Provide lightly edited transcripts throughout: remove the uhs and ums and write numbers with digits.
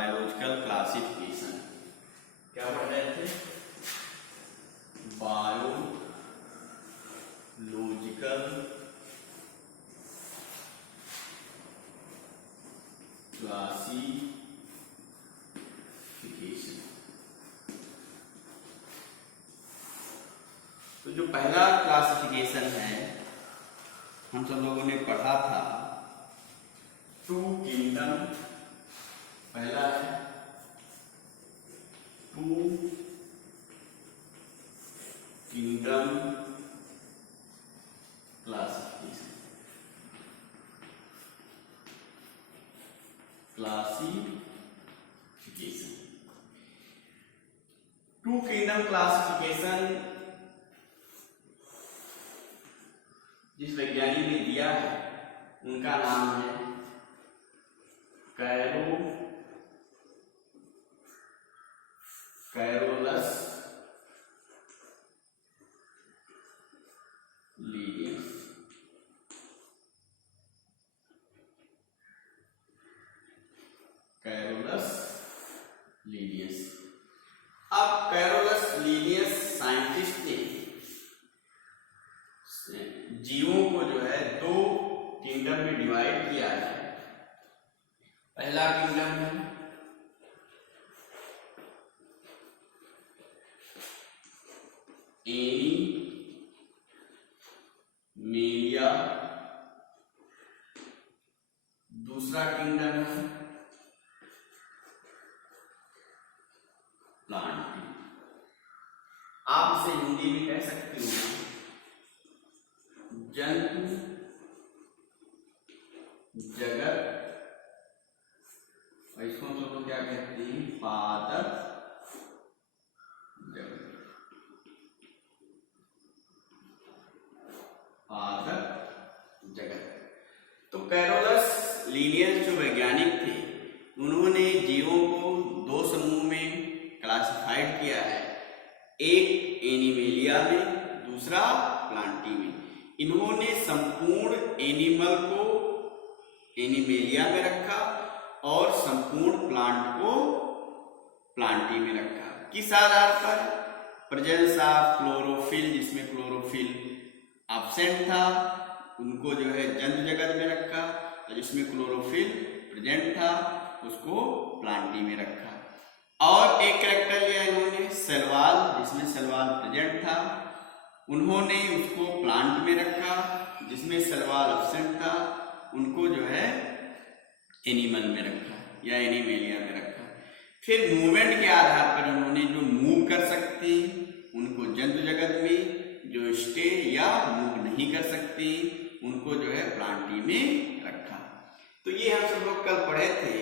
Biological classification. क्या पढ़ रहे थे? Biological classification. तो जो पहला क्लासिफिकेशन है हम सब लोगों ने पढ़ा था, टू किंगडम। पहला है two kingdom classification. Two kingdom classification जिस वैज्ञानिक ने दिया है उनका नाम है कैरोलस लीनियस। Carolus Linnaeus. अब कैरोलस लीनियस साइंटिस्ट ने जीवों को जो है दो किंगडम में डिवाइड किया है। पहला किंगडम है एनिमेलिया, दूसरा किंगडम है प्लांटी। आप इसे हिंदी में कह सकते हो जंतु जगत, और इसको हम लोग क्या कहते हैं? पादप जगत। पादप जगत। तो कैरोलस लीनियस जो वैज्ञानिक थे उन्होंने जीवों को दो समूह में क्लासिफाइड किया है, एक एनिमेलिया में, दूसरा प्लांटी में। इन्होंने संपूर्ण एनिमल को एनिमेलिया में रखा और संपूर्ण प्लांट को प्लांटी में रखा। किस आधार पर? प्रेजेंस ऑफ क्लोरोफिल, जिसमें क्लोरोफिल एब्सेंट था उनको जो है जंतु जगत में रखा, और जिसमें क्लोरोफिल प्रेजेंट था उसको प्लांटी में रखा। और एक कैरेक्टर लिया इन्होंने सेलवाल, जिसमें सेलवाल प्रेजेंट था, उन्होंने उसको प्लांट में रखा। जिसमें सेलवाल एब्सेंट था उनको जो है एनिमल में रखा या एनिमेलिया में रखा। फिर मूवमेंट के आधार पर उन्होंने जो मूव कर सकते उनको जंतु जगत में, जो स्टे या मूव नहीं कर सकते उनको जो है प्लांटी में रखा। तो ये हम सब लोग कल पढ़े थे।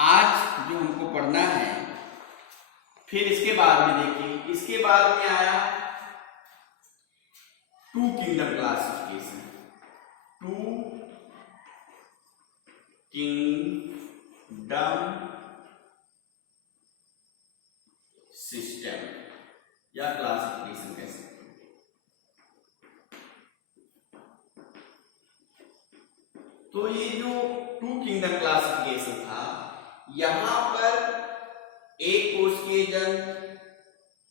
आज जो हमको पढ़ना है, फिर इसके बाद में देखिए, इसके बाद में आया two kingdom classification. Two kingdom system या क्लासिफिकेशन कह सकते हैं। तो ये जो टू किंगडम क्लासिफिकेशन था, यहां पर एक कोशिकीय जंतु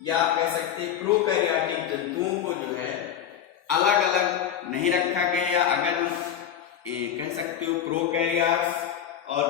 या कह सकते प्रोकैरियोटिक जंतुओं को जो है अलग अलग नहीं रखा गया। अगर हम कह सकते हो प्रोकैरियोट्स और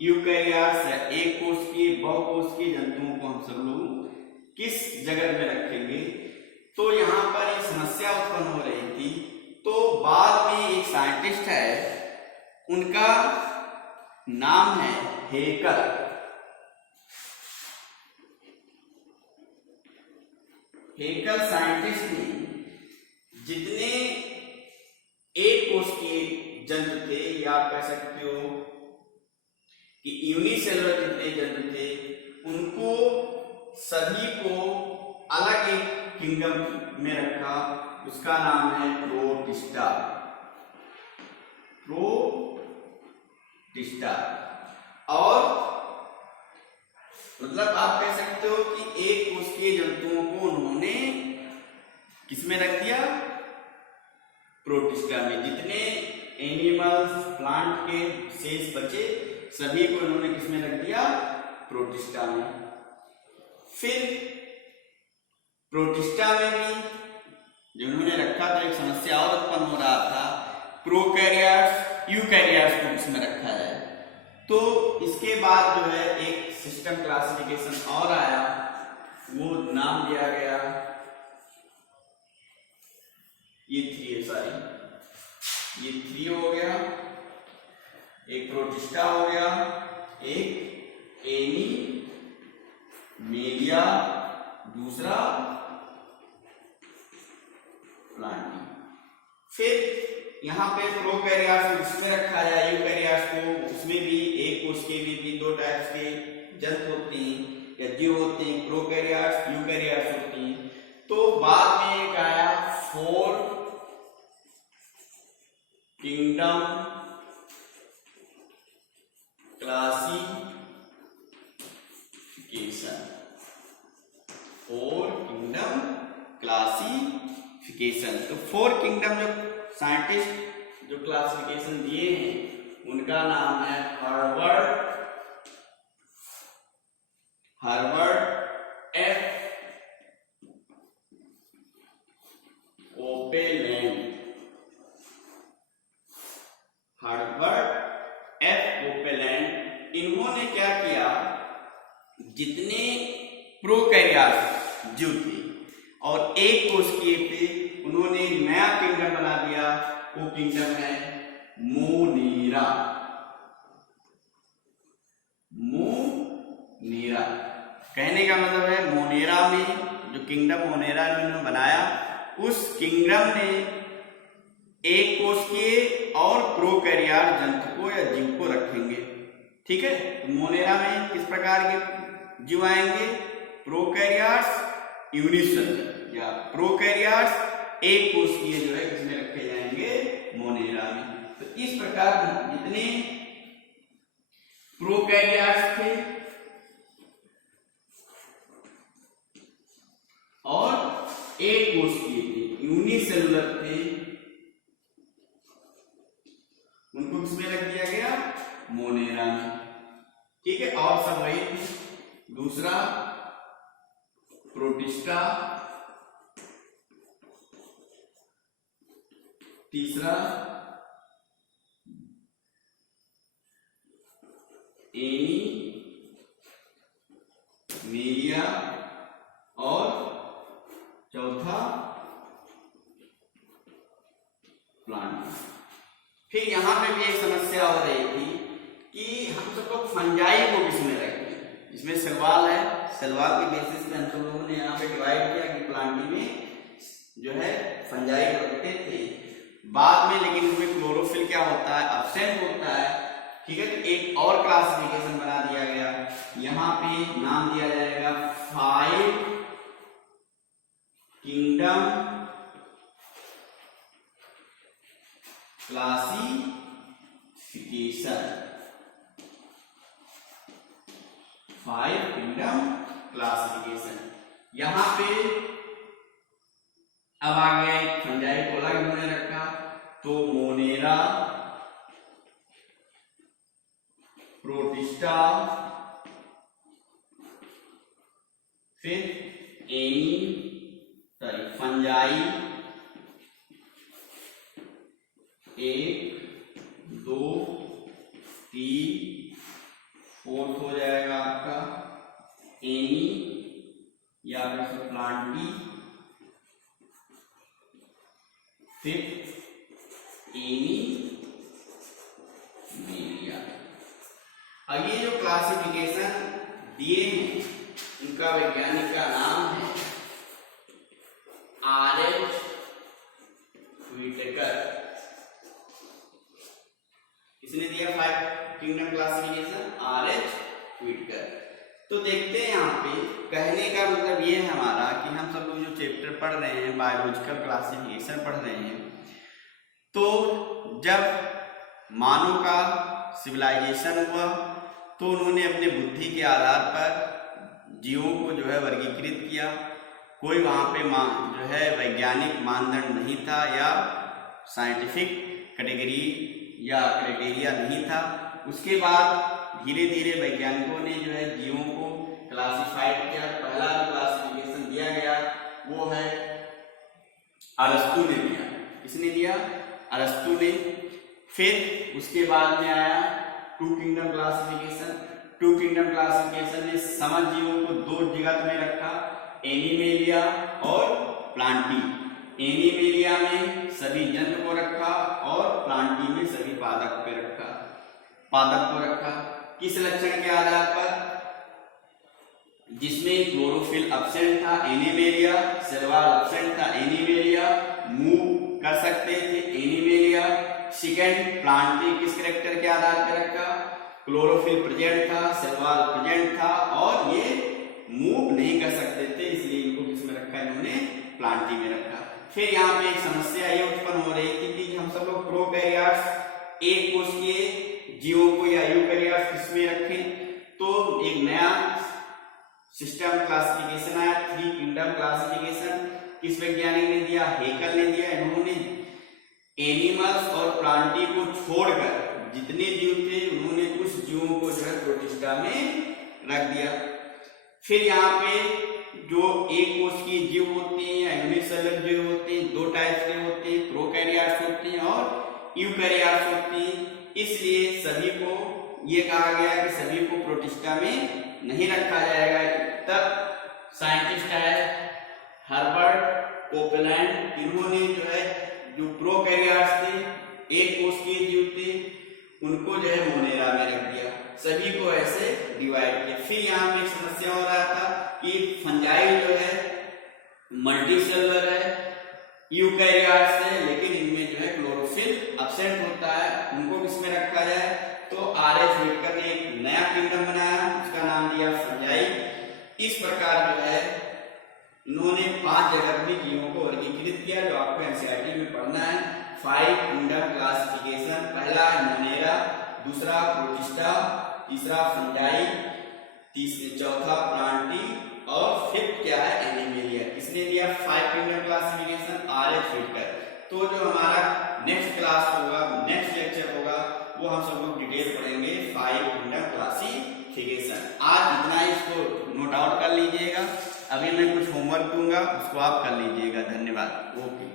यूकैरियोट्स या एक कोशिकीय बहुकोशिकीय जंतुओं को हम सब लोग किस जगत में रखेंगे, तो यहाँ पर ये समस्या उत्पन्न हो रही थी। तो बाद में एक साइंटिस्ट है, उनका नाम है हेकल। हेकल साइंटिस्ट ने जितने एक कोशिकीय जंतु थे या कह सकते हो कि यूनिसेलुलर जितने जंतु थे उनको सभी को अलग एक किंगडम में रखा। उसका नाम है प्रोटिस्टा। प्रोटिस्टा। और मतलब आप कह सकते हो कि एक कोशिकीय जंतुओं को उन्होंने किसमें रख दिया? प्रोटिस्टा में। जितने एनिमल्स प्लांट के शेष बचे सभी को इन्होंने किसमें रख दिया, प्रोटिस्टा में। फिर प्रोटिस्टा में भी जो इन्होंने रखा था, एक समस्या और उत्पन्न हो रहा था, प्रोकैरियोट्स यूकैरियोट्स को किसमें रखा जाए। तो इसके बाद जो है एक सिस्टम क्लासिफिकेशन और आया, वो नाम दिया गया, ये 3 है, सॉरी ये 3 हो गया, एक प्रोटिस्टा हो गया, एक एनी मेलिया, दूसरा प्लांटी। फिर यहाँ पे प्रोकैरियोट्स को किसमें रखा जाए, यूकैरियोट्स को, उसमें भी एक कोष के भी 2 टाइप्स के जंतु होते हैं या जीव होते हैं, प्रोकैरियोट्स यूकैरियोट्स होती हैं। तो बाद में एक आया 4 किंगडम क्लासिफिकेशन, 4 किंगडम क्लासिफिकेशन। तो 4 किंगडम जो साइंटिस्ट जो क्लासिफिकेशन दिए हैं उनका नाम है हर्बर्ट एफ कोपेलैंड, हर्बर्ट एफ कोपेलैंड। इन्होंने क्या किया, जितने प्रोकैरियोट्स जीव थे और एक कोशिकीय थे, उन्होंने नया किंगडम बना दिया, वो किंगडम है मोनेरा। मोनेरा कहने का मतलब है, मोनेरा में जो किंगडम मोनेरा इन्होंने बनाया, उस किंगडम ने एक कोशिकीय और प्रोकैरियोट जंतु को या जीव को रखेंगे। ठीक है, तो मोनेरा में किस प्रकार के जीव आएंगे, प्रोकैरियोट्स यूनिसेलुलर या प्रोकैरियोट्स एक कोशिकीय जो है किसमें रखे जाएंगे, मोनेरा में। तो इस प्रकार जितने प्रोकैरियोट्स थे और एक कोशिकीय थे, यूनिसेलुलर थे, उनको किसमें रख दिया गया, मोनेरा में। ठीक है, और सब वही थे, दूसरा प्रोटिस्टा, तीसरा एनी मेलिया और चौथा प्लांट। फिर यहां पे भी एक समस्या हो रही थी कि हम सब लोग फंजाई को किसमें रखें, इसमें सवाल है, सवाल के बेसिस पे हम सब लोगों ने यहाँ पे डिवाइड किया कि प्लांटी में जो है फंजाई रखते थे बाद में, लेकिन उसमें क्लोरोफिल क्या होता है, एब्सेंट होता है। ठीक है, तो एक और क्लासिफिकेशन बना दिया गया, यहाँ पे नाम दिया जाएगा 5 किंगडम क्लासिफिकेशन। 5 kingdom classification. यहां पे अब आ गया एक फंजाई को अलग इन्होंने रखा, तो मोनेरा, प्रोटिस्टा, फिर फंजाई 1 2 3 4 हो जाएगा आपका एनी या फिर प्लांटी, फिर एनी मेलिया। अब ये जो क्लासिफिकेशन दिए हैं उनका वैज्ञानिक का नाम है R.H. व्हिटेकर। इसने दिया 5 किंगडम क्लासिफिकेशन, R.H. व्हिटेकर। तो देखते हैं यहाँ पे, कहने का मतलब ये है हमारा कि हम सब लोग जो चैप्टर पढ़ रहे हैं, बायोलॉजिकल क्लासिफिकेशन पढ़ रहे हैं, तो जब मानव का सिविलाइजेशन हुआ तो उन्होंने अपने बुद्धि के आधार पर जीवों को जो है वर्गीकृत किया। कोई वहाँ पे जो है वैज्ञानिक मानदंड नहीं था या साइंटिफिक कैटेगरी या क्राइटेरिया नहीं था। उसके बाद धीरे धीरे वैज्ञानिकों ने जो है जीवों को क्लासिफाइड किया। पहला जो क्लासिफिकेशन दिया गया वो है अरस्तु ने दिया। किसने दिया? अरस्तु ने। फिर उसके बाद में आया two kingdom classification. Two kingdom classification ने समस्त जीवों को दो जगत में रखा, एनिमेलिया और प्लांटी। एनिमेलिया में सभी जंतु को रखा और प्लांटी में सभी पादप को रखा। किस लक्षण के आधार पर? जिसमें क्लोरोफिल एब्सेंट था एनिमेलिया, सेल वॉल एब्सेंट था एनिमेलिया, मूव कर सकते थे एनिमेलिया। सेकंड, प्लांटी किस कैरेक्टर के आधार पर रखा? क्लोरोफिल प्रेजेंट था, सेल वॉल प्रेजेंट था और ये मूव नहीं कर सकते थे, इसलिए इनको किसमें रखा? इन्होंने प्लांटी में रखा। फिर यहाँ पे एक समस्या ये उत्पन्न हो रही थी कि हम सब लोग प्रोकैरियोट्स एक कोष के जीवों को या यूकैरियोट्स किसमें रखें, तो एक नया सिस्टम क्लासिफिकेशन आया, थ्री किंगडम क्लासिफिकेशन। किस वैज्ञानिक ने दिया? हेकल ने दिया। इन्होंने एनिमल्स और प्लांटी को छोड़कर जितने जीव थे उन्होंने उस जीवों को जो है प्रोटिस्टा में रख दिया। फिर यहाँ पे जो एक कोष के जीव होते हैं या यूनिसेलुलर जीव होते हैं, दो टाइप्स के होते हैं, प्रोकैरियोट्स होते हैं और यूकैरियोट्स होते हैं। इसलिए सभी को ये कहा गया कि सभी को प्रोटिस्टा में नहीं रखा जाएगा। तब साइंटिस्ट है हर्बर्ट कोपलैंड, इन्होंने जो है जो प्रोकैरियोट्स थे, एक कोष के जीव थे, उनको जो है मोनेरा में रख दिया, सभी को ऐसे डिवाइड किया। फिर यहाँ पे एक समस्या हो रहा था कि फंजाई जो है मल्टीसेलुलर है, यूकैरियोट्स है, लेकिन इनमें जो है क्लोरोफिल एब्सेंट होता है, उनको किसमें रखा जाए? तो आर.एच. व्हिटकर ने एक नया किंगडम बनाया, उसका नाम दिया फंजाई। इस प्रकार जो है इन्होंने 5 जगत में जीवों को वर्गीकृत किया, जो आपको एनसीईआरटी में पढ़ना है। 5 किंगडम क्लासिफिकेशन, पहला मोनेरा, दूसरा प्रोटिस्टा, तीसरा फंजाई, चौथा प्लांटी और फिफ्थ क्या है? एनिमेलिया। किसने दिया 5 किंगडम क्लासिफिकेशन? आर.एच. व्हिटकर। तो जो हमारा नेक्स्ट क्लास होगा, नेक्स्ट लेक्चर होगा, वो हम सब लोग डिटेल पढ़ेंगे 5 किंगडम क्लासिफिकेशन। आज इतना ही, इसको नोट आउट कर लीजिएगा। अभी मैं कुछ होमवर्क दूंगा, उसको आप कर लीजिएगा। धन्यवाद। ओके।